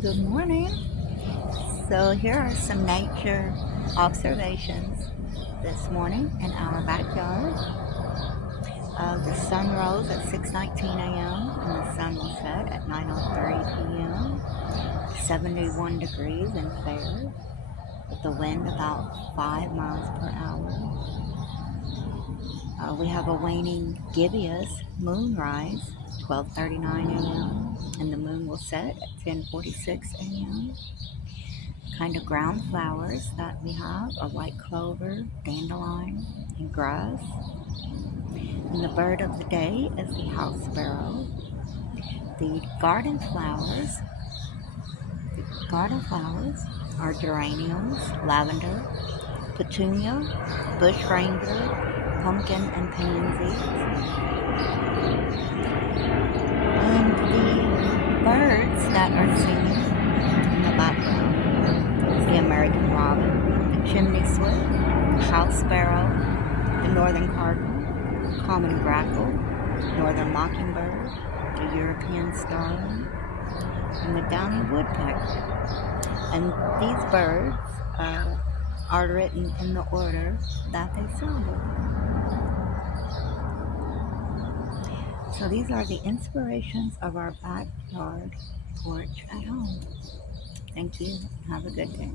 Good morning. So here are some nature observations this morning in our backyard. The sun rose at 6:19 a.m. and the sun will set at 9:03 p.m. 71 degrees and fair with the wind about 5 miles per hour. We have a waning gibbous moonrise 12:39 a.m. and the moon will set at 10:46 a.m. Kind of ground flowers that we have are white clover, dandelion, and grass. And the bird of the day is the house sparrow. The garden flowers are geraniums, lavender, petunia, bush ranger, pumpkin, and pansies. And the birds that are singing in the background, the American robin, the chimney swift, the house sparrow, the northern cardinal, common grackle, northern mockingbird, the European starling, and the downy woodpecker. And these birds are written in the order that they sounded. So these are the inspirations of our backyard porch at home. Thank you. Have a good day.